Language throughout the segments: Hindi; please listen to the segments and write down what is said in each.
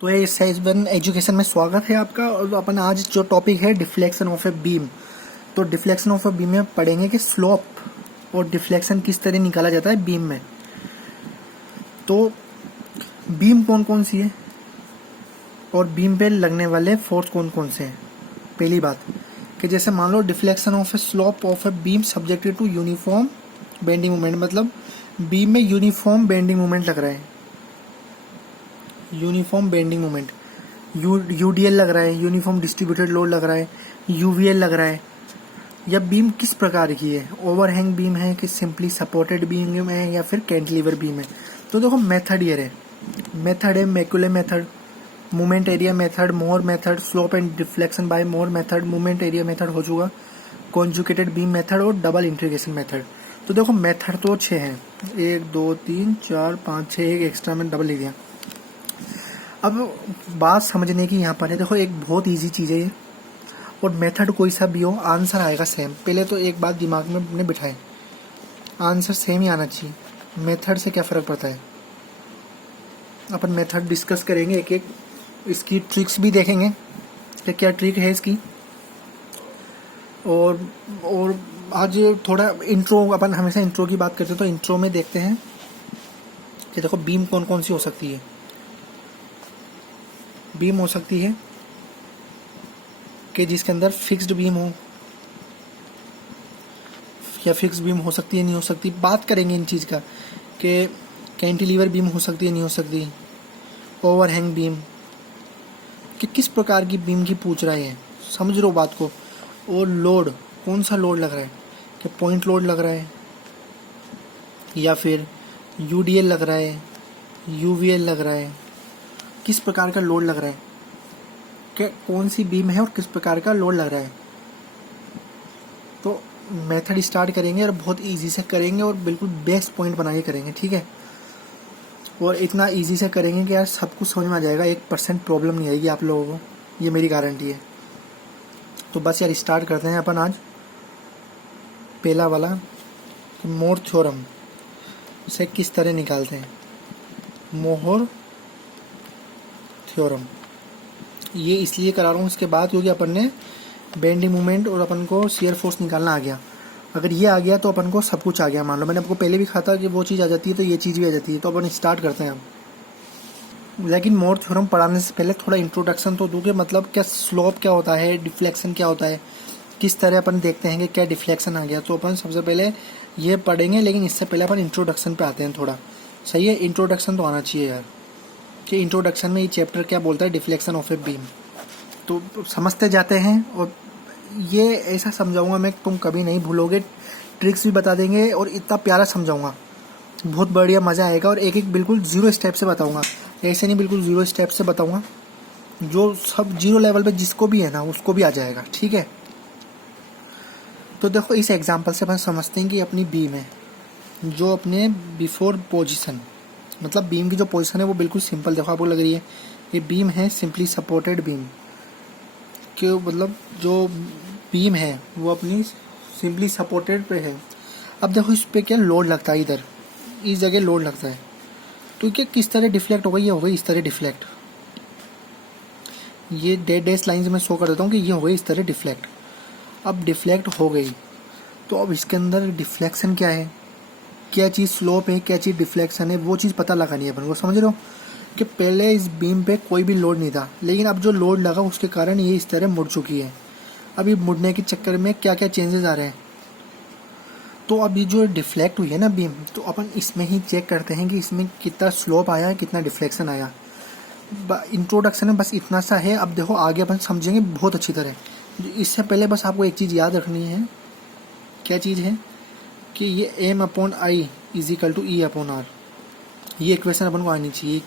तो ये साइज वन एजुकेशन में स्वागत है आपका। और अपन आज जो टॉपिक है डिफ्लेक्शन ऑफ ए बीम, तो डिफ्लेक्शन ऑफ ए बीम में पढ़ेंगे कि स्लोप और डिफ्लेक्शन किस तरह निकाला जाता है बीम में। तो बीम कौन कौन सी है और बीम पे लगने वाले फोर्स कौन कौन से हैं। पहली बात कि जैसे मान लो deflection of a slope of a beam subjected to uniform bending moment, मतलब बीम में यूनिफॉर्म बेंडिंग मोमेंट लग रहा है, यूनिफॉर्म बेंडिंग मोमेंट, यूडीएल लग रहा है, यूनिफॉर्म डिस्ट्रीब्यूटेड लोड लग रहा है, यूवीएल लग रहा है। यह बीम किस प्रकार की है, ओवरहैंग बीम है कि सिंपली सपोर्टेड बीम है या फिर कैंटिलीवर बीम है। तो देखो मेथड ये है, मेथड है Macaulay method, moment area method, Mohr method, slope and deflection by Mohr method, moment area method हो चुका, कॉन्जुगेटेड बीम मेथड और डबल इंटीग्रेशन मेथड। तो देखो मेथड तो 6 हैं, 1 2 3 4 5 6, एक एक्स्ट्रा में डबल ले दिया। अब बात समझने की यहाँ पर है, देखो एक बहुत इजी चीज़ है ये, और मेथड कोई सा भी हो आंसर आएगा सेम। पहले तो एक बात दिमाग में अपने बिठाएं, आंसर सेम ही आना चाहिए। मेथड से क्या फ़र्क पड़ता है, अपन मेथड डिस्कस करेंगे, एक एक इसकी ट्रिक्स भी देखेंगे कि क्या ट्रिक है इसकी। और आज थोड़ा इंट्रो, अपन हमेशा इंट्रो की बात करते हैं, तो इंट्रो में देखते हैं कि देखो बीम कौन कौन सी हो सकती है। बीम हो सकती है कि जिसके अंदर फिक्स्ड बीम हो, या फिक्स बीम हो सकती है नहीं हो सकती, बात करेंगे इन चीज़ का कि कैंटिलीवर बीम हो सकती है नहीं हो सकती, ओवरहैंग बीम, कि किस प्रकार की बीम की पूछ रहा है, समझ लो बात को। और लोड, कौन सा लोड लग रहा है, कि पॉइंट लोड लग रहा है या फिर यूडीएल लग रहा है, यूवीएल लग रहा है, किस प्रकार का लोड लग रहा है, कि कौन सी बीम है और किस प्रकार का लोड लग रहा है। तो मेथड स्टार्ट करेंगे और बहुत इजी से करेंगे और बिल्कुल बेस्ट पॉइंट बना के करेंगे, ठीक है। और इतना इजी से करेंगे कि यार सब कुछ समझ में आ जाएगा, 1% प्रॉब्लम नहीं आएगी आप लोगों को, ये मेरी गारंटी है। तो बस यार स्टार्ट करते हैं अपन आज। पहला वाला मोर थ्योरम, इसे किस तरह निकालते हैं, मोहर थ्योरम। ये इसलिए करा रहा हूँ इसके बाद क्योंकि अपन ने बेंडिंग मोमेंट और अपन को शियर फोर्स निकालना आ गया। अगर ये आ गया तो अपन को सब कुछ आ गया। मान लो मैंने आपको पहले भी कहा था कि वो चीज़ आ जाती है तो ये चीज़ भी आ जाती है। तो अपन स्टार्ट करते हैं अब। लेकिन मोर थ्योरम पढ़ाने से पहले थोड़ा इंट्रोडक्शन तो दूँ कि मतलब क्या स्लोप क्या होता है, डिफ्लेक्शन क्या होता है, किस तरह अपन देखते हैं कि क्या डिफ्लेक्शन आ गया। तो अपन सबसे पहले ये पढ़ेंगे, लेकिन इससे पहले अपन इंट्रोडक्शन पे आते हैं थोड़ा। सही है, इंट्रोडक्शन तो आना चाहिए यार, कि इंट्रोडक्शन में ये चैप्टर क्या बोलता है, डिफ्लेक्शन ऑफ ए बीम। तो समझते जाते हैं, और ये ऐसा समझाऊंगा मैं तुम कभी नहीं भूलोगे, ट्रिक्स भी बता देंगे और इतना प्यारा समझाऊंगा, बहुत बढ़िया मज़ा आएगा। और एक एक बिल्कुल जीरो स्टेप से बताऊंगा, ऐसे नहीं बिल्कुल जीरो स्टेप से बताऊंगा, जो सब जीरो लेवल पे जिसको भी है ना उसको भी आ जाएगा, ठीक है। तो देखो इस एग्जांपल से अपन समझते हैं कि अपनी बीम है जो अपने बिफोर पोजीशन, मतलब बीम की जो पोजीशन है वो बिल्कुल सिंपल देखो आपको लग रही है, ये बीम है सिंपली सपोर्टेड बीम, कि मतलब जो बीम है वो अपनी सिंपली सपोर्टेड पे है। अब देखो इस पे क्या लोड लगता है, इधर इस जगह लोड लगता है, तो क्या किस तरह डिफ्लेक्ट हो गई, ये हो गई इस तरह डिफ्लेक्ट। ये डैश लाइन से मैं शो कर देता हूँ कि ये हो गई इस तरह डिफ्लेक्ट। अब डिफ्लेक्ट हो गई तो अब इसके अंदर डिफ्लेक्शन क्या है, क्या चीज़ स्लोप है, क्या चीज़ डिफ्लेक्शन है, वो चीज़ पता लगानी है अपन को। समझ रहे हो कि पहले इस बीम पे कोई भी लोड नहीं था, लेकिन अब जो लोड लगा उसके कारण ये इस तरह मुड़ चुकी है। अब ये मुड़ने के चक्कर में क्या क्या चेंजेस आ रहे हैं। तो अभी जो डिफ्लेक्ट हुई है ना बीम, तो अपन इसमें ही चेक करते हैं कि इसमें कितना स्लोप आया, कितना डिफ्लेक्शन आया। इंट्रोडक्शन में बस इतना सा है। अब देखो आगे अपन समझेंगे बहुत अच्छी तरह। इससे पहले बस आपको एक चीज़ याद रखनी है, क्या चीज़ है, कि ये M/I = E/R, ये इक्वेशन अपन को आनी चाहिए।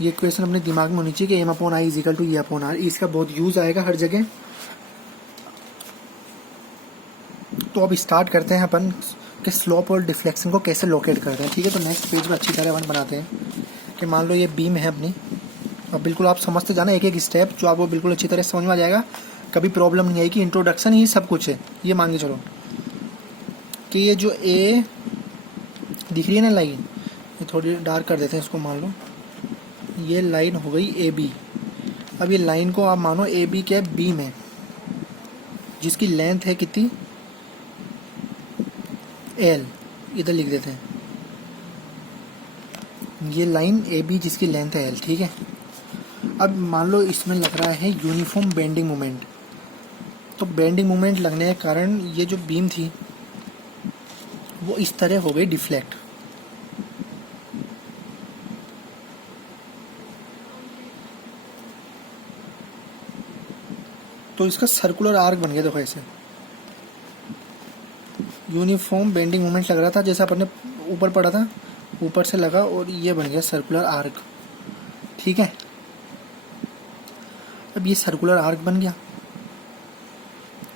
ये इक्वेशन अपने दिमाग में होनी चाहिए कि M/I = E/R। इसका बहुत यूज़ आएगा हर जगह। तो अब स्टार्ट करते हैं अपन कि स्लोप और डिफ्लेक्शन को कैसे लोकेट करते हैं, ठीक है। तो नेक्स्ट पेज पर अच्छी तरह अपन बनाते हैं कि मान लो ये बीम है अपनी। अब बिल्कुल आप समझते जाना एक एक स्टेप, जो आपको बिल्कुल अच्छी तरह समझ में आ जाएगा, कभी प्रॉब्लम नहीं आएगी। इंट्रोडक्शन ही सब कुछ है, ये मान के चलो कि ये जो ए दिख रही है ना लाइन, ये थोड़ी डार्क कर देते हैं इसको, मान लो ये लाइन हो गई ए बी। अब ये लाइन को आप मानो ए बी के बीम है, जिसकी लेंथ है कितनी, एल, इधर लिख देते हैं। ये लाइन ए बी जिसकी लेंथ है एल, ठीक है। अब मान लो इसमें लग रहा है यूनिफॉर्म बेंडिंग मोमेंट, तो बेंडिंग मोमेंट लगने के कारण ये जो बीम थी वो इस तरह हो गई डिफ्लेक्ट। तो इसका सर्कुलर आर्क बन गया, देखो ऐसे यूनिफॉर्म बेंडिंग मोमेंट लग रहा था, जैसा अपन ने ऊपर पढ़ा था, ऊपर से लगा और ये बन गया सर्कुलर आर्क, ठीक है। अब ये सर्कुलर आर्क बन गया,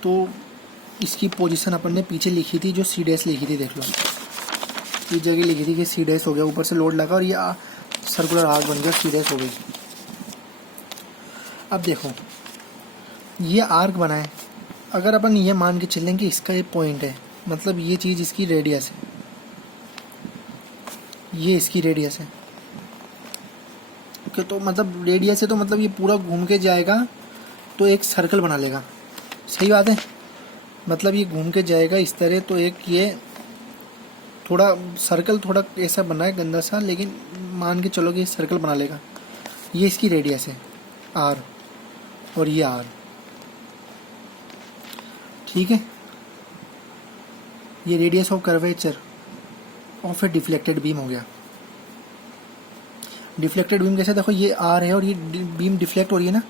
तो इसकी पोजीशन अपन ने पीछे लिखी थी, जो सी डैश लिखी थी, देख लो ये जगह लिखी थी कि सी डैश हो गया, ऊपर से लोड लगा और ये सर्कुलर आर्क बन गया, सी डैश हो गई। अब देखो ये आर्क बना है, अगर अपन ये मान के चलें कि इसका ये पॉइंट है, मतलब ये चीज़ इसकी रेडियस है, ये इसकी रेडियस है, ओके। तो मतलब रेडियस है तो मतलब ये पूरा घूम के जाएगा तो एक सर्कल बना लेगा, सही बात है। मतलब ये घूम के जाएगा इस तरह, तो एक ये थोड़ा सर्कल थोड़ा ऐसा बना है गंदा सा, लेकिन मान के चलो कि ये सर्कल बना लेगा। ये इसकी रेडियस है आर और ये आर, ठीक है। ये radius of curvature of A deflected beam हो गया। डिफ्लेक्टेड बीम कैसे, देखो ये आर है और ये बीम डिफ्लेक्ट हो रही है ना,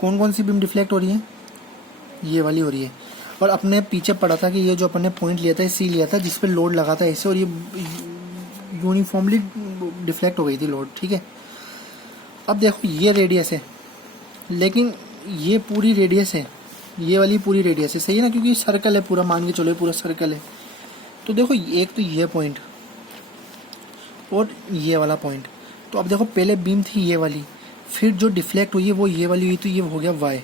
कौन कौन सी बीम डिफ्लेक्ट हो रही है, ये वाली हो रही है। और अपने पीछे पढ़ा था कि ये जो अपन ने पॉइंट लिया था, सी लिया था जिस पे लोड लगा था ऐसे, और ये यूनिफॉर्मली डिफ्लेक्ट हो गई थी लोड, ठीक है। अब देखो ये रेडियस है, लेकिन ये पूरी रेडियस है, ये वाली पूरी रेडियस है, सही है ना, क्योंकि सर्कल है पूरा, मान के चलो पूरा सर्कल है। तो देखो एक तो ये पॉइंट और ये वाला पॉइंट, तो अब देखो पहले बीम थी ये वाली, फिर जो डिफ्लेक्ट हुई है वो ये वाली हुई, तो ये हो गया वाई,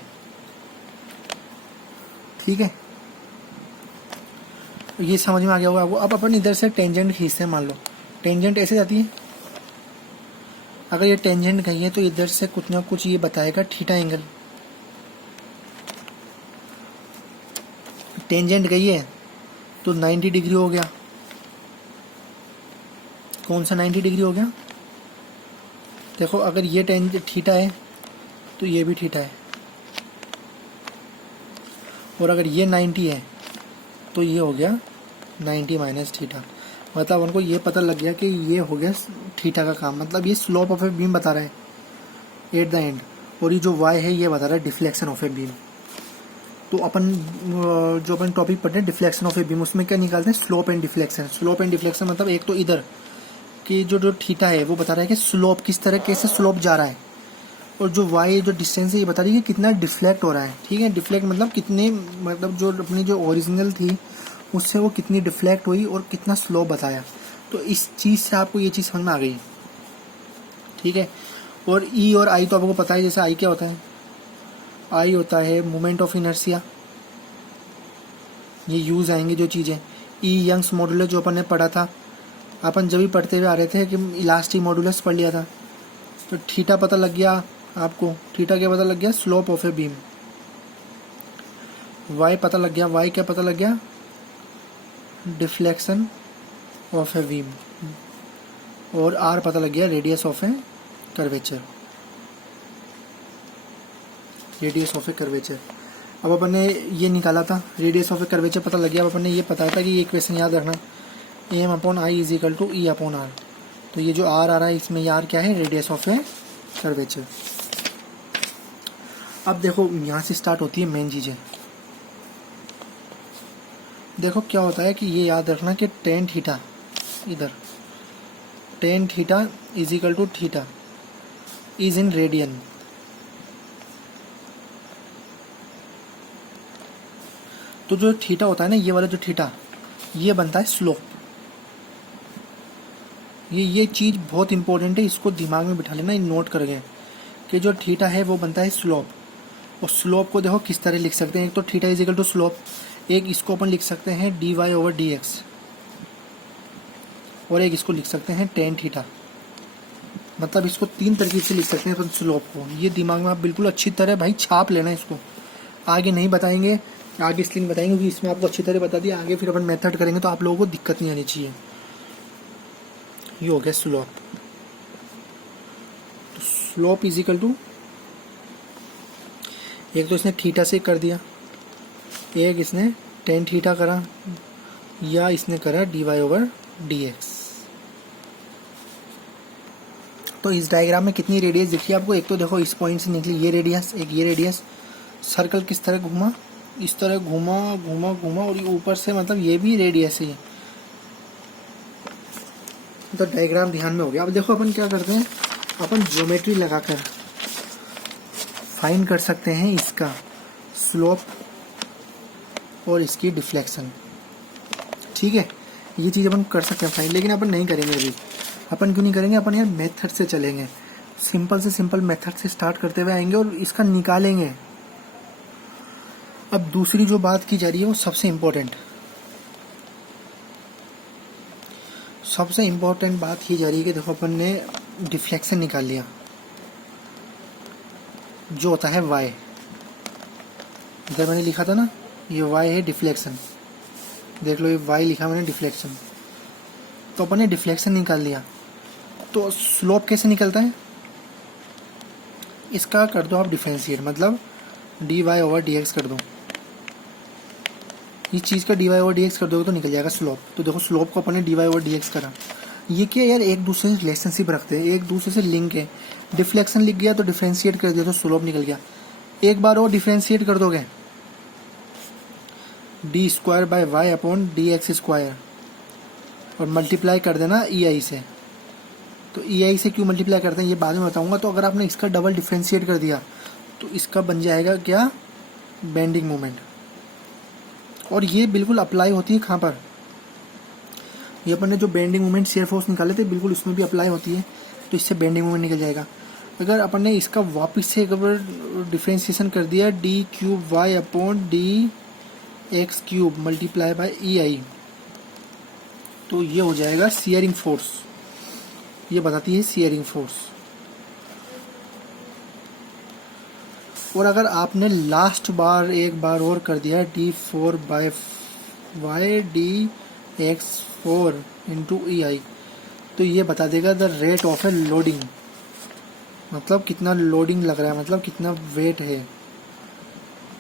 ठीक है। ये समझ में आ गया होगा आपको। अब अपन इधर से टेंजेंट खींचते हैं, मान लो टेंजेंट ऐसे जाती है, अगर ये टेंजेंट गई है तो इधर से कुछ ना कुछ ये बताएगा थीटा एंगल। टेंजेंट गई है तो 90 डिग्री हो गया, कौन सा 90 डिग्री हो गया, देखो अगर ये टेंजेंट थीटा है तो ये भी थीटा है, और अगर ये 90 है तो ये हो गया 90 माइनस थीटा। मतलब उनको ये पता लग गया कि ये हो गया थीटा का काम, मतलब ये स्लोप ऑफ ए बीम बता रहा है एट द एंड, और ये जो वाई है ये बता रहा है डिफ्लेक्शन ऑफ ए बीम। तो अपन जो अपन टॉपिक पढ़ते हैं डिफ्लेक्शन ऑफ ए बीम, उसमें क्या निकालते हैं, slope and deflection. Slope and deflection मतलब एक तो इधर कि जो थीटा है वो बता रहा है कि स्लोप किस तरह कैसे स्लोप जा रहा है, और जो वाई जो डिस्टेंस है ये बता रही है कि कितना डिफ्लेक्ट हो रहा है, ठीक है। डिफ्लेक्ट मतलब कितने, मतलब जो अपनी जो ओरिजिनल थी उससे वो कितनी डिफ्लेक्ट हुई और कितना स्लोप बताया। तो इस चीज़ से आपको ये चीज़ समझ में आ गई, ठीक है। और ई और आई तो आपको पता है, जैसे आई क्या होता है, आई होता है मोमेंट ऑफ इनर्शिया, ये यूज आएंगे जो चीज़ें। ई यंग्स मॉडुलस जो अपन ने पढ़ा था, अपन जब भी पढ़ते हुए आ रहे थे कि इलास्टिक मॉडुलस पढ़ लिया था। तो थीटा पता लग गया आपको, थीटा क्या पता लग गया, slope of a beam. Y पता लग गया, वाई क्या पता लग गया, डिफ्लेक्शन ऑफ ए बीम। और आर पता लग गया, radius of a curvature, radius of a curvature. अब अपन ने ये निकाला था, रेडियस ऑफ ए कर्वेचर पता लग गया। अब अपन ने ये पता था कि ये इक्वेशन याद रखना, M upon I is equal to E upon R. तो ये जो आर आ रहा है इसमें यार क्या है, रेडियस ऑफ ए कर्वेचर। अब देखो यहाँ से स्टार्ट होती है मेन चीज़ें। देखो क्या होता है कि ये याद रखना कि टेन थीटा, इधर tan theta is equal to theta is in radian. तो जो थीटा होता है ना, ये वाला जो थीटा, ये बनता है स्लोप। ये चीज़ बहुत इंपॉर्टेंट है, इसको दिमाग में बिठा लेना, नोट कर गए कि जो थीटा है वो बनता है स्लोप। और स्लोप को देखो किस तरह लिख सकते हैं, एक तो theta is equal to slope, एक इसको अपन लिख सकते हैं D Y over D X, और एक इसको लिख सकते हैं टेन थीटा। मतलब इसको 3 तरकीब से लिख सकते हैं अपन स्लोप को। ये दिमाग में आप बिल्कुल अच्छी तरह भाई छाप लेना इसको। आगे नहीं बताएंगे, आगे इसलिए नहीं बताएंगे क्योंकि इसमें आपको अच्छी तरह बता दिया, आगे फिर अपन मेथड करेंगे तो आप लोगों को दिक्कत नहीं आनी चाहिए। ये हो गया स्लोप। तो स्लोप इज इक्वल टू, एक तो इसने थीटा से कर दिया, एक इसने टेन थीटा करा, या इसने करा dy/dx। तो इस डायग्राम में कितनी रेडियस दिखी आपको? एक तो देखो इस पॉइंट से निकली ये रेडियस, एक ये रेडियस। सर्कल किस तरह घूमा? इस तरह घूमा घूमा घूमा, और ये ऊपर से मतलब ये भी रेडियस है। तो डायग्राम ध्यान में हो गया। अब देखो अपन क्या करते हैं, अपन ज्योमेट्री लगाकर फाइंड कर सकते हैं इसका स्लोप और इसकी डिफ्लेक्शन। ठीक है, ये चीज़ अपन कर सकते हैं फाइंड, लेकिन अपन नहीं करेंगे अभी। अपन क्यों नहीं करेंगे? अपन यार मेथड से चलेंगे, सिंपल से सिंपल मेथड से स्टार्ट करते हुए आएंगे और इसका निकालेंगे। अब दूसरी जो बात की जा रही है वो सबसे इम्पोर्टेंट बात की जा रही है कि देखो अपन ने डिफ्लेक्शन निकाल लिया जो होता है y। इधर मैंने लिखा था ना, ये y है डिफ्लेक्शन, देख लो ये y लिखा मैंने डिफ्लेक्शन। तो अपन ने डिफ्लेक्शन निकाल लिया, तो स्लोप कैसे निकलता है? इसका कर दो आप डिफरेंशिएट, मतलब dy/dx कर दो। इस चीज़ का dy/dx कर दोगे तो निकल जाएगा स्लोप। तो देखो स्लोप को अपन ने dy/dx करा। ये क्या यार, एक दूसरे से रिलेशनशिप रखते हैं, एक दूसरे से लिंक है। डिफ्लेक्शन लिख गया तो डिफरेंशिएट कर दिया तो स्लोप निकल गया। एक बार और डिफरेंशिएट कर दोगे d²/y/dx² और मल्टीप्लाई कर देना ei से। तो ei से क्यों मल्टीप्लाई करते हैं ये बाद में बताऊंगा। तो अगर आपने इसका डबल डिफरेंशिएट कर दिया तो इसका बन जाएगा क्या? Bending moment. और ये बिल्कुल अप्लाई होती है कहाँ पर? ये अपन ने जो बेंडिंग मोमेंट शेयर फोर्स निकाले थे बिल्कुल उसमें भी अप्लाई होती है, तो इससे बेंडिंग मोमेंट निकल जाएगा। अगर अपन ने इसका वापस से एक बार डिफ्रेंशिएशन कर दिया d³ y/dx³ multiply by ei, तो ये हो जाएगा शियरिंग फोर्स। ये बताती है शियरिंग फोर्स। और अगर आपने लास्ट बार एक बार और कर दिया d4/y/dx4 इंटू ei, तो ये बता देगा the rate of A loading, मतलब कितना लोडिंग लग रहा है, मतलब कितना वेट है।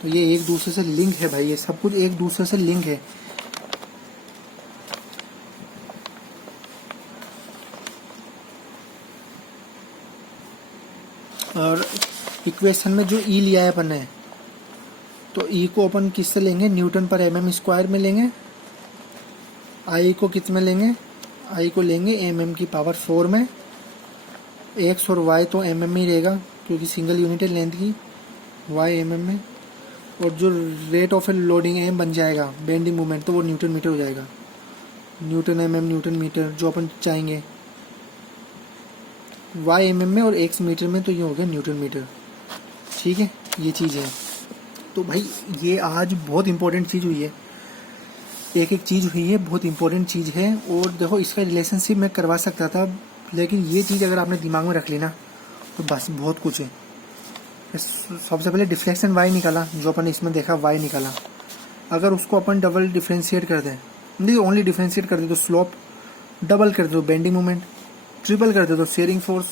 तो ये एक दूसरे से लिंक है भाई, ये सब कुछ एक दूसरे से लिंक है। और इक्वेशन में जो ई लिया है अपन ने, तो ई को अपन किससे लेंगे? Nm/mm² में लेंगे। आई को कित में लेंगे? आई को लेंगे mm⁴ में। एक्स और वाई तो mm में ही रहेगा क्योंकि सिंगल यूनिट है लेंथ की, वाई mm में। और जो रेट ऑफ लोडिंग m बन जाएगा बेंडिंग मोमेंट, तो वो न्यूटन मीटर हो जाएगा। न्यूटन mm न्यूटन मीटर जो अपन चाहेंगे, वाई mm में और एक्स मीटर में, तो ये हो गया न्यूटन मीटर। ठीक है, ये चीज़ है। तो भाई ये आज बहुत इंपॉर्टेंट चीज़ हुई है, एक एक चीज़ हुई है, बहुत इंपॉर्टेंट चीज़ है। और देखो इसका रिलेशनशिप मैं करवा सकता था, लेकिन ये चीज़ अगर आपने दिमाग में रख ली ना तो बस बहुत कुछ है। सबसे पहले डिफ्लेक्शन y निकाला, जो अपन इसमें देखा y निकाला। अगर उसको अपन डबल डिफ्रेंशिएट कर दें, नहीं ओनली डिफ्रेंशिएट कर दे तो स्लोप, डबल कर दे तो बेंडिंग मोमेंट, ट्रिपल कर दे तो शेयरिंग फोर्स,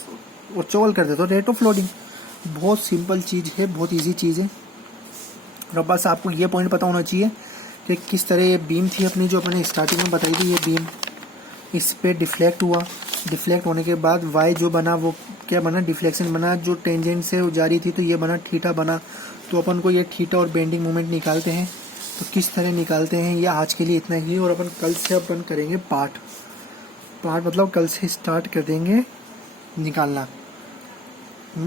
और चौबल कर दे तो रेट ऑफ लोडिंग। बहुत सिंपल चीज़ है, बहुत इजी चीज़ है। और बस आपको ये पॉइंट पता होना चाहिए कि किस तरह ये बीम थी अपनी, जो अपने स्टार्टिंग में बताई थी। ये बीम इस पे डिफ्लेक्ट हुआ, डिफ्लेक्ट होने के बाद y जो बना वो क्या बना? डिफ्लेक्शन बना। जो टेंजेंट से जा रही थी तो ये बना थीटा बना। तो अपन को ये थीटा और बेंडिंग मोमेंट निकालते हैं। तो किस तरह निकालते हैं ये आज के लिए इतना ही। और अपन कल से अपन करेंगे पार्ट मतलब कल से स्टार्ट कर देंगे निकालना।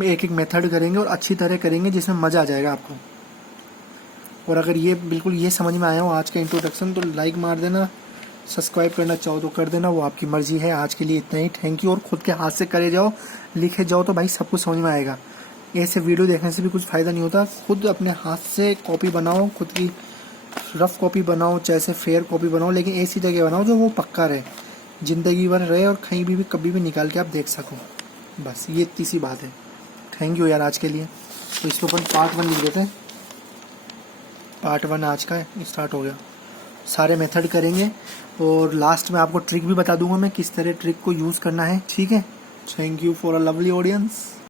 एक एक मेथड करेंगे और अच्छी तरह करेंगे जिसमें मज़ा आ जाएगा आपको। और अगर ये बिल्कुल ये समझ में आया हो आज का इंट्रोडक्शन तो लाइक मार देना, सब्सक्राइब करना चाहो तो कर देना, वो आपकी मर्जी है। आज के लिए इतना ही, थैंक यू। और खुद के हाथ से करे जाओ, लिखे जाओ तो भाई सब कुछ समझ में आएगा। ऐसे वीडियो देखने से भी कुछ फ़ायदा नहीं होता। खुद अपने हाथ से कॉपी बनाओ, खुद की रफ कॉपी बनाओ, चाहे से फेयर कॉपी बनाओ, लेकिन ऐसी जगह बनाओ जो वो पक्का रहे, ज़िंदगी भर रहे और कहीं भी कभी भी निकाल के आप देख सको। बस ये इतनी सी बात है। थैंक यू यार आज के लिए। तो इसको अपन पार्ट 1 लिख देते हैं। पार्ट 1 आज का स्टार्ट हो गया। सारे मेथड करेंगे और लास्ट में आपको ट्रिक भी बता दूंगा मैं किस तरह ट्रिक को यूज़ करना है। ठीक है। Thank you for a lovely audience.